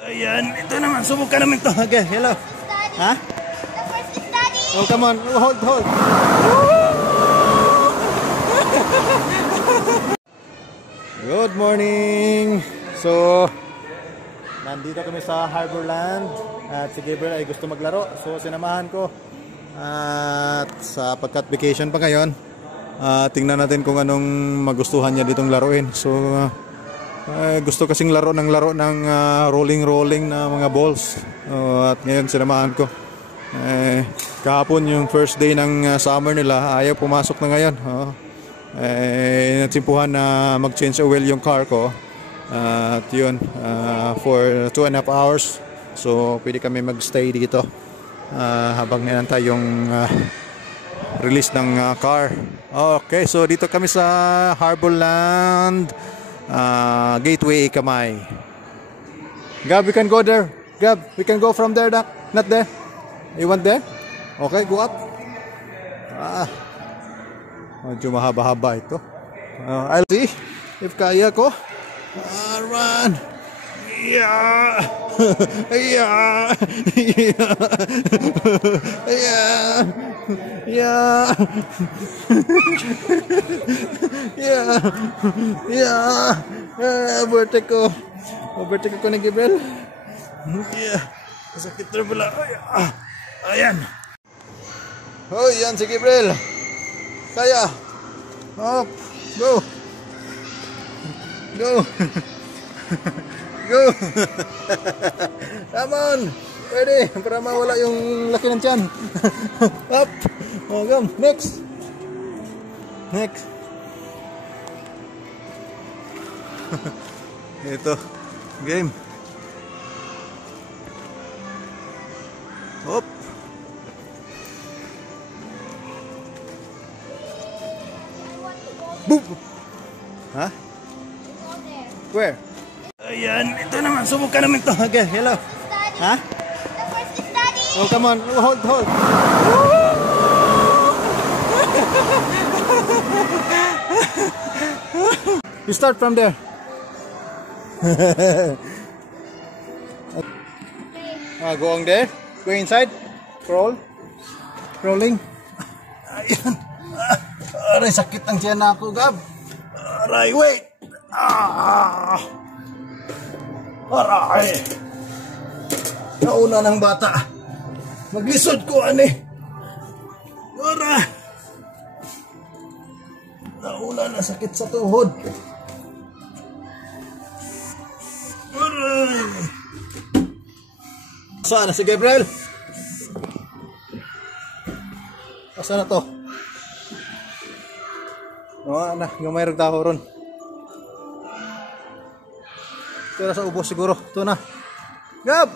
Ayan, ito naman. Subukan namin to. Okay, hello. Ha? The first is Daddy. Oh, come on. Hold. Good morning. So, nandito kami sa Harborland. At si Gabriel ay gusto maglaro. So, sinamahan ko. At sa pagkat vacation pa ngayon, tingnan natin kung anong magustuhan niya ditong laruin. So, gusto kasing laro ng rolling na mga balls. At ngayon sinamahan ko. Kahapon yung first day ng summer nila, ayaw pumasok na ngayon. Natsimpuhan na mag-change oil yung car ko. At yun, for 2.5 hours. So pwede kami mag-stay dito habang inantay yung release ng car. Okay, so dito kami sa Harborland, Gateway Kamay. Gab, we can go there. Gab, we can go from there. Not there. You want there? Okay, go up. Medyo mahaba-haba ito. I'll see if kaya ko. Run. Yeah. Yeah. Yeah. Yeah. Yeah. Yeah. Vertigo ko ni Gabriel. Yeah. Sakit na pala. Ayan. Oh, yan si Gabriel. Kaya. Up. Go. Go. Go. Come on. Ready. Para mawala yung laki ng tiyan. Up. Oh, come. Next. Ito. Game. Hop. Boop. Ha? Where? Ayan, ito naman. Subukan namin to. Okay, hello. Ha? The first is Daddy. Oh, come on. Hold. You start from there. Go on there. Go inside. Crawling. Ayan. Aray, sakit ang tiyan na ako, Gab. Aray, wait. Aray. Nauna ng bata. Maglisod ko, ani. Aray. Nauna na, sakit sa tuhod. Aray. Saan na si Gabriel? Saan na to? Na, gamay rin tao ron. Ito na sa ubos siguro. Ito na. Gab!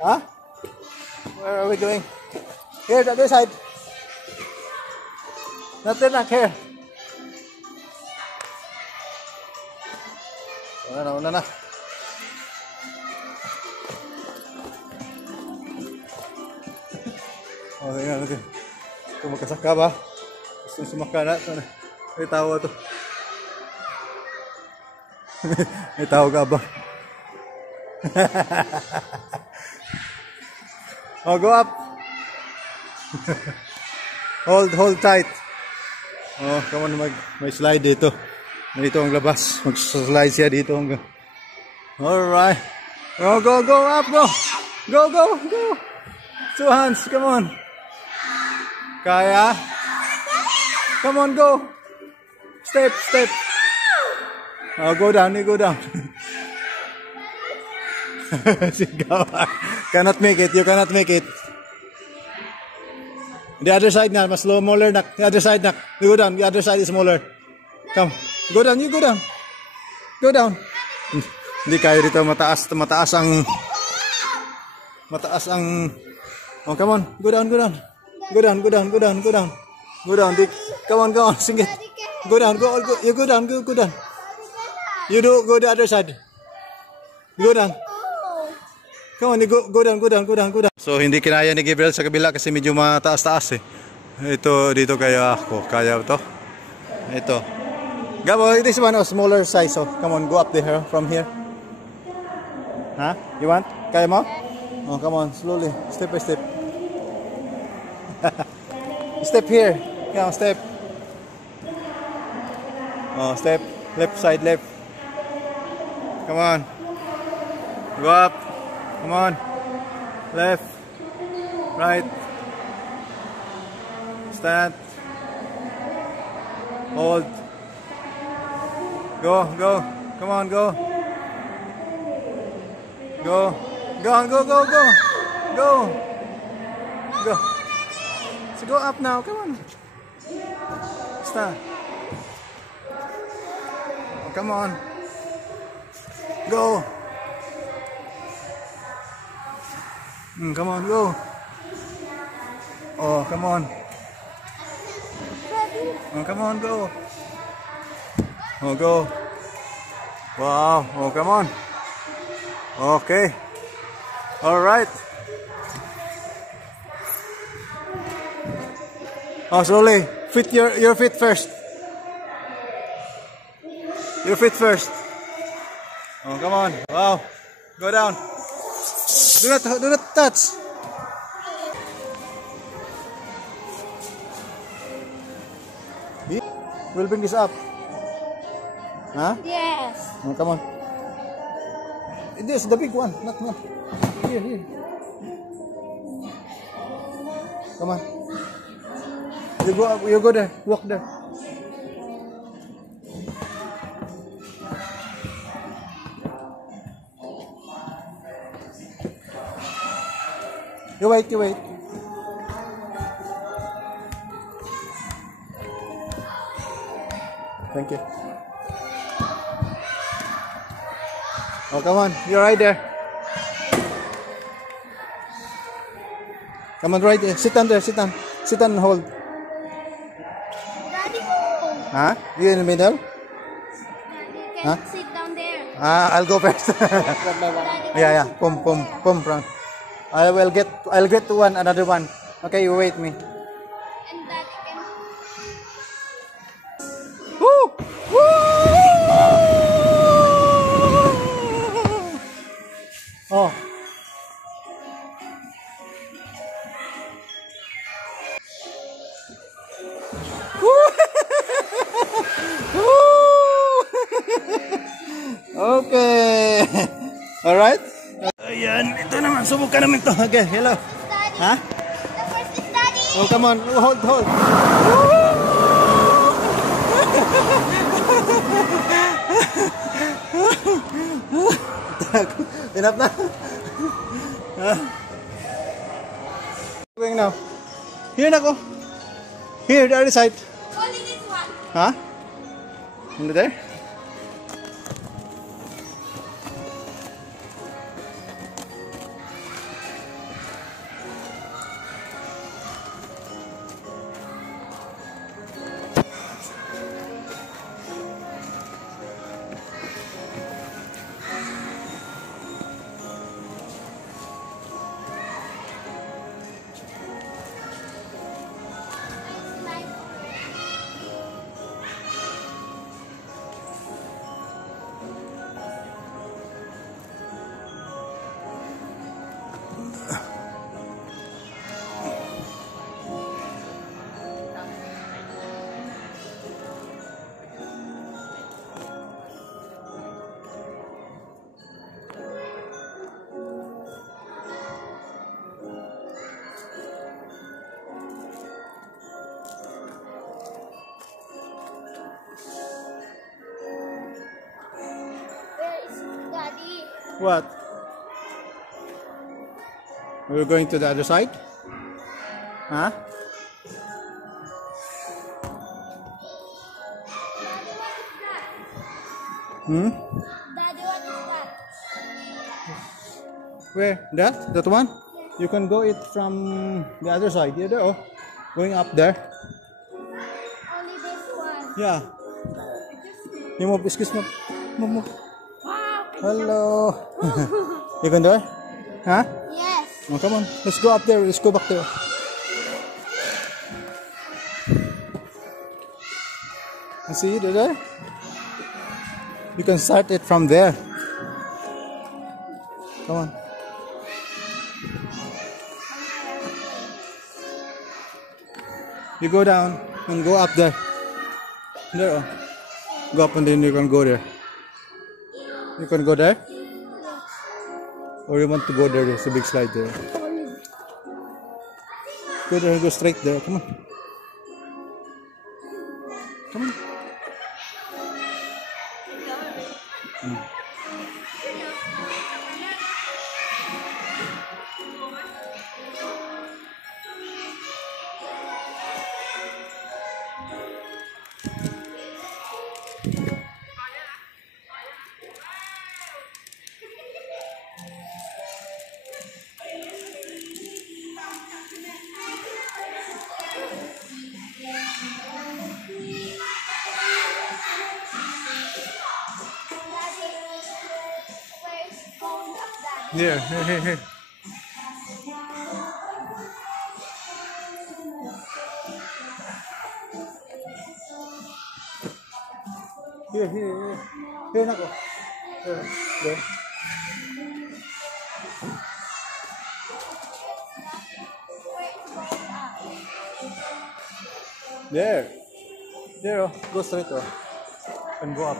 Ha? Where are we going? Here, the other side. Not here. Una na. Okay. Kung magkasaka ba? Gusto sumaka na. May tao ito. May tao ka ba? Oh, go up. Hold tight. Oh, come on, may slide dito. Dito ang labas. Mag-slide siya dito. Alright. Oh, go up, go. Go. Two hands, come on. Kaya? Come on, go. Step. Oh, go down. Sigaw. Cannot make it. You cannot make it. The other side na, mas smaller na. The other side na. You go down. The other side is smaller. Come. Go down. You go down. Go down. Hindi kayo dito mataas ang Oh, come on. Go down. Go down. Come on. Singit. Go down. You go down. Go down. You go the other side. Go down. Come on, go down. So hindi kinaya ni Gabriel sa kabila kasi medyo mataas-taas eh. Ito dito kaya ako. Kaya ito. Ito. Gabo, this one a smaller size. So come on, go up there from here. Huh? You want? Kaya mo? Oh, come on, slowly, step by step. Step here. Come on, step. Oh, step. Left side, left. Come on. Go up. Come on. Left. Right. Stand. Hold. Go, go. Come on, go. Go. Go, go, go, go. Go. Go. So go up now. Come on. Stand. Oh, come on. Go. Come on, go. Oh, come on. Oh, come on, go. Oh, go. Wow. Oh, come on. Okay. All right. Oh, slowly. Fit your feet first. Your feet first. Oh, come on. Wow. Go down. Do not touch. We'll bring this up. Huh? Yes. Oh, come on. This is the big one, not one. Here, here. Come on. You go up, you go there, walk there. You wait, you wait. Thank you. Oh, come on. You're right there. Come on, right there. Sit down there. Sit down. Sit down and hold. Daddy, Huh? You in the middle? Daddy, can Huh? you sit down there? I'll go first. Daddy, Yeah. Pum, from. I'll get one, another one. Okay, you wait me. and Daddy can... Woo! Woo! Oh. Okay. All right. Ayan, ito naman. Subukan naman to. Okay, hello. Daddy. Ha? The first is Daddy. Oh, come on. Hold. Enough na. Going now. Here na ko. Here, the other side. Only this one. Huh? Under there? Where is Daddy? What? We're going to the other side? Huh? Daddy, what is that? Hmm? Daddy, what is that? Where? That one? You can go it from the other side. Yeah, there. Oh. Going up there. Only this one. Yeah. You move. Excuse me. Move. Wow. Hello. You can do it? Huh? Yes. Oh, come on. Let's go up there. Let's go back there. I see you there. You can start it from there. Come on. You go down and go up there. There. Go up and then you can go there. You can go there? Or you want to go there? There's a big slide there. Go there and go straight there. Come on. Come on. Here, here. Here. Here, Nako. There. There. There, oh. Go straight, oh. And go up.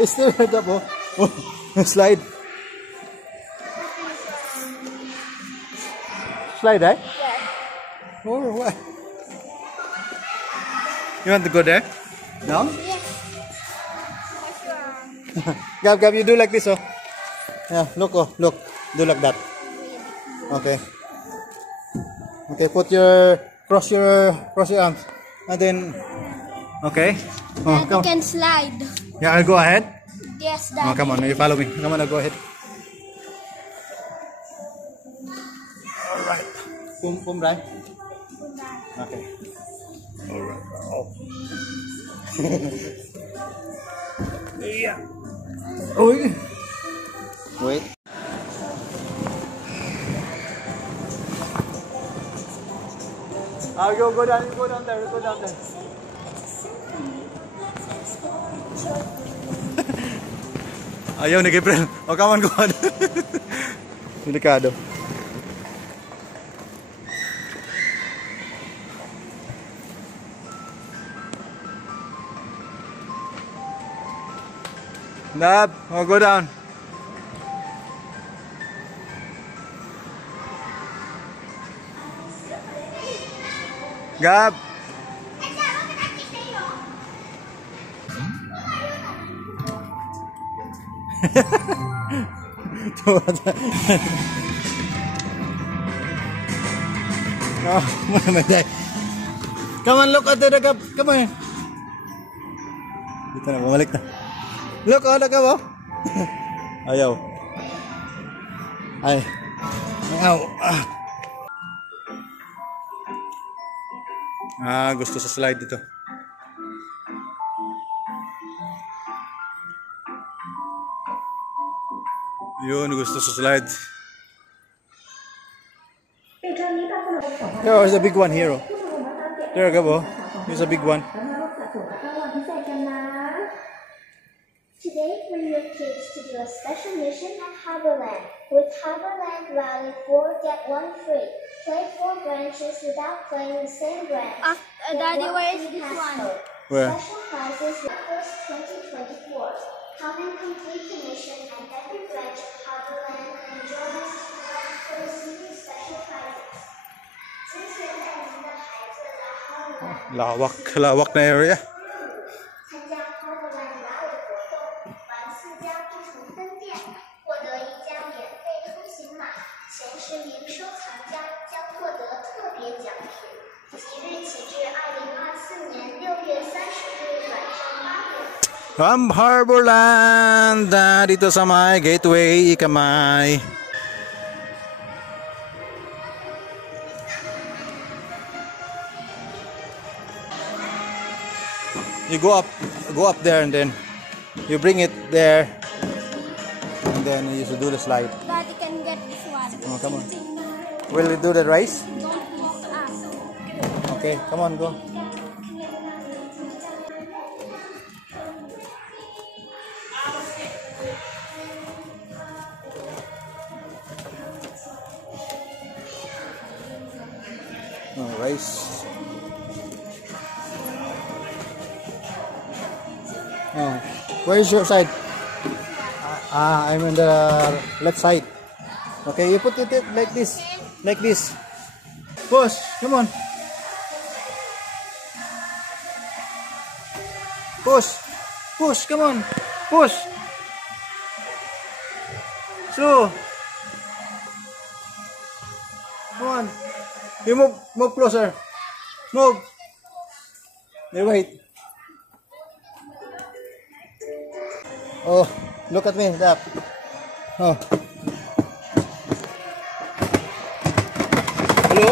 It's still right up, oh. Slide. Slide, right? Yes. Oh, what? You want to go there? Down? Yes. For sure. Gab, you do like this, oh. Yeah, look, oh, look. Do like that. Okay. Okay, cross your arms. And then, okay. Oh, Daddy come. can slide. Yeah, I'll go ahead. Yes, Oh, Daddy. come on, you follow me. Come on, I'll go ahead. Alright. Pum, right? Okay. Alright. Oh. Yeah. Oh. Wait. I'll go down there, go down there. Ayaw ni Gabriel. O, come on, go on. Delikado. Nab, oh, go down. Gab. Come on, look at the Gab. Come on. Dito na, bumalik na. Look, oh, Gab, oh. Ayaw. Ay. Ayaw. Gusto sa slide dito. Yun, gusto sa slide. There's a big one here. Oh. There, Gabo. There's a big one. Today, bring your kids to do a special mission at Harborland. With Harborland Rally 4, get 1 free. Play 4 branches without playing the same branch. Daddy, where is this one? Where? Special prizes August 2024. Come and complete the mission at every branch of Harborland and join us for receiving special prizes. 支持带您的孩子来 Harborland. Lawak na area. 参加 Harborland Rally 活动，玩4家不同分店，获得1家免费通行码，前10名收藏家将获得特别奖品。即日起至2024年6月30日晚上8点。From Harborland, dito sa may Gateway, Ikamay. You go up there, and then you bring it there, and then you should do the slide. Daddy can get this one. Oh, come on. Will we do the rice? Don't walk up. Okay, come on, go. Oh, rice. Oh, where is your side? I'm on the left side. Okay, you put it like this. Like this. Push, come on. Push. Push, come on. Push. So. Come on. You move closer. Move. Hey, wait. Oh, look at me, Dap. Oh. Hello?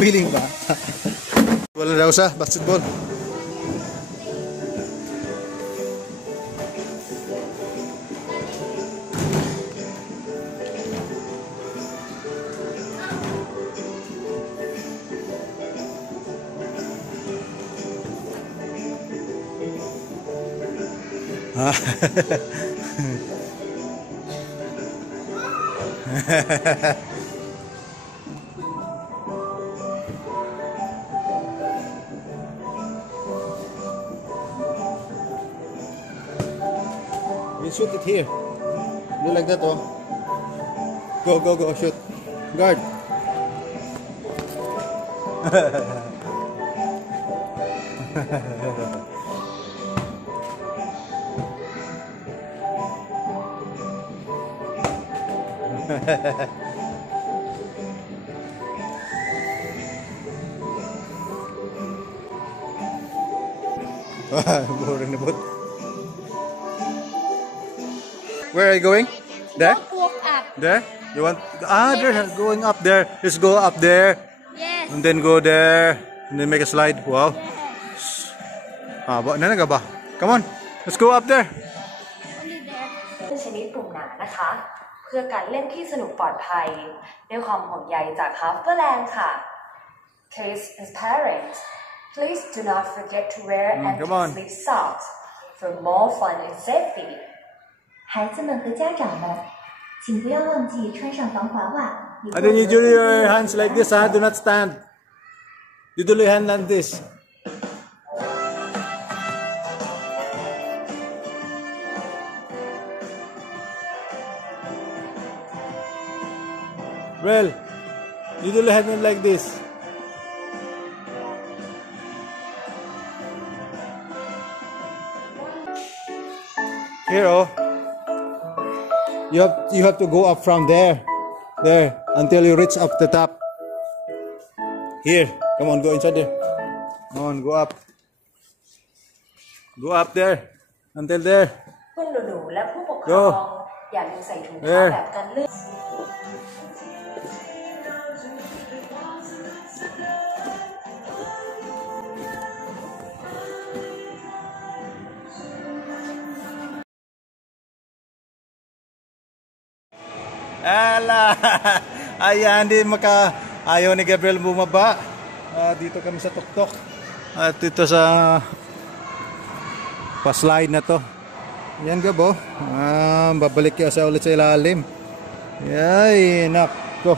Feeling ba? Wala daw sa basketball. You shoot it here. Do like that, oh. Go, shoot. Guard. Boring na boat. Where are you going? There? Don't walk up. There? You want? They're going up there. Just go up there. Yes. And then go there. And then make a slide. Wow. Yes. Ba? Come on. Let's go up there. Only there. เป็นชนิดปุ่มหนานะคะเพื่อการเล่นที่สนุกปลอดภัยด้วยความห่วงใยจาก Harperland ค่ะ Kids and parents please do not forget to wear anti-slip socks for more fun and safety 孩子们和家长们，请不要忘记穿上防滑袜。 And then you do your hands like this, huh? Do not stand. You do your hand like this. Well, you do your hand like this. Here, oh. You have to go up from there until you reach up the top. Here, come on, go inside there. Come on, go up there until there. คุณหนูๆและผู้ปกครองอย่าลืมใส่ถุงเท้าแบบกันลื่น Ala! Ayan, ayaw ni Gabriel bumaba. Dito kami sa tuktok. At dito sa pa-slide na to. Yan, Gabo. Babalik siya ulit sa ilalim. Ay, nako.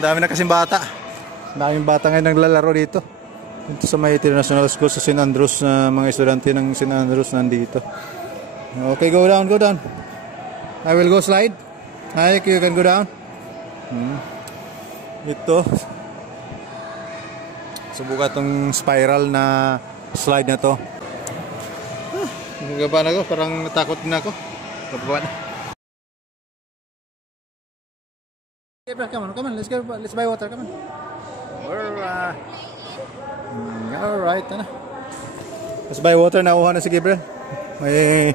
Dami na kasing bata. Daming bata ngayon naglalaro dito. Dito sa may International School sa St. Andrews. Mga estudyante ng St. Andrews nandito. Okay, go down. I will go slide. Hi, you can go down. Ito. Subukan tong spiral na slide na to. Nagaba na ako. Parang natakot na ako. Nagaba na. Come on. Let's buy water. Come on. Alright. Let's buy water. Nauha na si Gabriel. May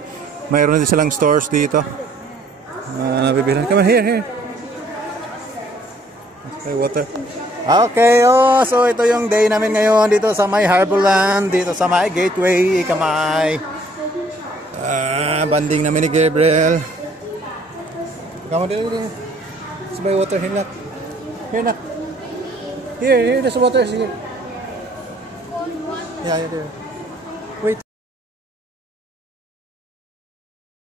mayroon din silang stores dito. Nabibilan. Come on, here. Okay, water. Okay, so ito yung day namin ngayon dito sa may Harborland, dito sa may Gateway, Kamay. Banding namin ni Gabriel. Come on, dito. Sa may water, here, nak. Here, there's water here. Yeah, there.